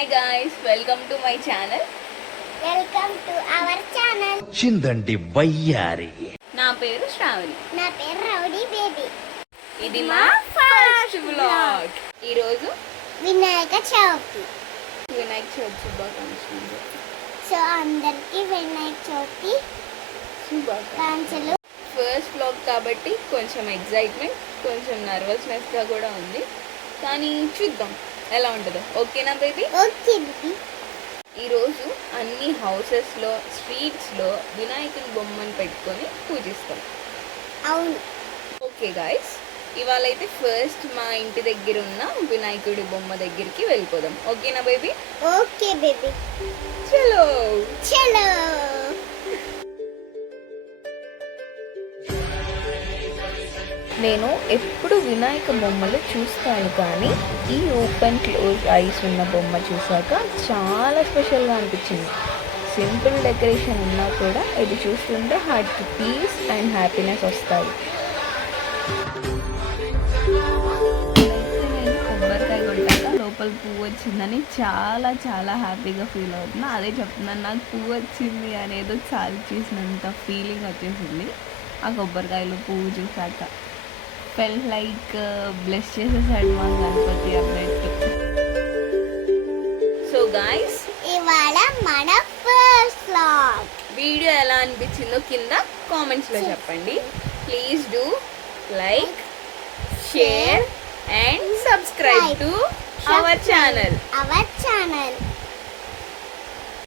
Hi guys, welcome to my channel. Welcome to our channel. చిందండి వయ్యారి. నా పేరు శ్రావణి. నా పేరు రౌడీ బేబీ. ఇది మా ఫస్ట్ వ్లాగ్. ఈరోజు వినాయక చవితి. వినాయక చవితి శుభాకాంక్షలు. సో అందరికి వినాయక చవితి శుభాకాంక్షలు. ఫస్ట్ వ్లాగ్ కాబట్టి కొంచెం ఎగ్జైట్మెంట్, కొంచెం నర్వస్నెస్గా కూడా ఉంది. కానీ చూద్దాం ఎలా ఉంటుందో. ఓకేనా బేబీ? Okay baby. ఈరోజు అన్ని హౌసెస్లో, స్ట్రీట్స్లో వినాయకుని బొమ్మను పెట్టుకొని పూజిస్తాం. అవును. ఓకే గాయస్, ఇవాళ అయితే ఫస్ట్ మా ఇంటి దగ్గర ఉన్న వినాయకుడి బొమ్మ దగ్గరికి వెళ్ళిపోదాం. ఓకేనా బేబీ? Okay baby. చలో చలో. నేను ఎప్పుడు వినాయక బొమ్మలు చూస్తాను, కానీ ఈ ఓపెన్ క్లోజ్ ఐస్ ఉన్న బొమ్మ చూసాక చాలా స్పెషల్గా అనిపించింది. సింపుల్ డెకరేషన్ ఉన్నా కూడా ఇది చూస్తుంటే హార్ట్కి పీస్ అండ్ హ్యాపీనెస్ వస్తాయి. నేను కొబ్బరికాయ కొట్టాక లోపల పువ్వు వచ్చిందని చాలా చాలా హ్యాపీగా ఫీల్ అవుతున్నా. అదే చెప్తున్నాను, నాకు పువ్వు వచ్చింది అనేదో చాలు చేసినంత ఫీలింగ్ వచ్చేసింది ఆ కొబ్బరికాయలో పువ్వు చూసాక. ఫెల్ట్ లైక్ బ్లెస్ చేసేసాడు మా గణపతి అన్నట్టు. సో గాయ్స్, ఇవాళ మన ఫస్ట్ వ్లాగ్. వీడియో ఎలా అనిపించిందో కింద కామెంట్స్లో చెప్పండి. Please do like, share and subscribe to our channel. Our channel.